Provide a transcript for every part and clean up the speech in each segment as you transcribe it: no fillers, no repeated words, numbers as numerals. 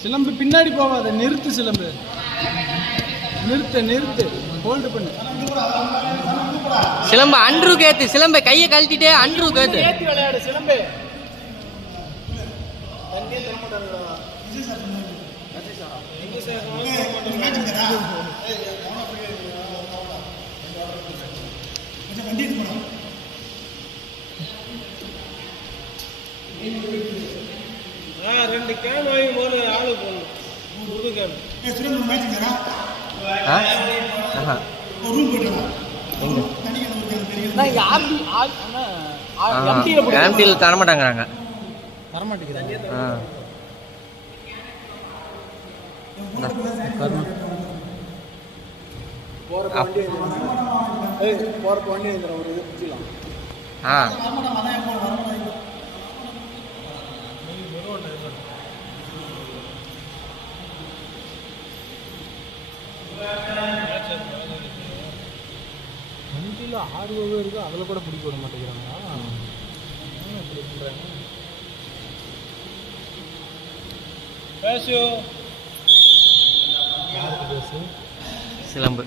சிலம்பு பின்னாடி போகாத, நிறுத்து சிலம்பு, நிறுத்து, ஹோல்டு பண்ணு. சிலம்பு அன்று கேத்து, சிலம்பை கையை கழட்டிட்டே அன்று கேத்து ஏத்தி விளையாடு சிலம்பு. ரெண்டு கேன் வாங்கி போது ஆளு போடணும். புது கேன் தரமாட்டாங்கிறாங்க. வண்டியில் ஆர்வம் இருக்கு, அதில் கூட பிடிக்க விட மாட்டேங்கிறாங்க. சிலம்பு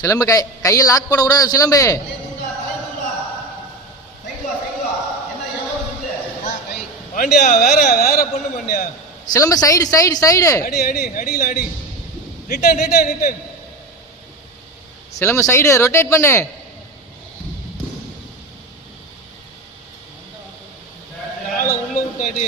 சிலம்பு கையை லாக் போடக்கூடாது. சிலம்பு பாண்டியா, வேற பொண்ணு பாண்டியா. சிலம்பு சைடு அடி. ரிட்டர்ன். சிலம்பு சைடு ரொட்டேட் பண்ணு. உள்ள விட்டு அடி.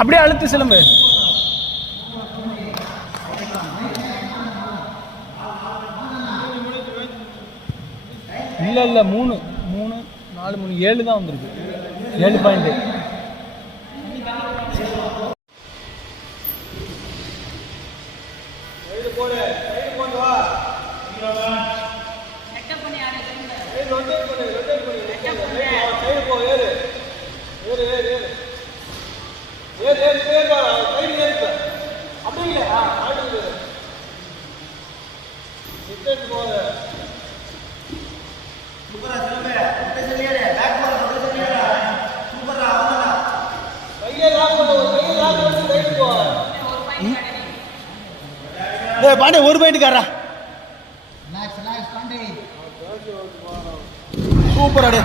அப்படியே அழுத்து சிலம்பு. இல்ல 3 4 3 7 தான் வந்திருக்கு. 7 பாயிண்ட். பாண்டே ஒரு பாயிண்ட்காரா. சூப்பர் அடே.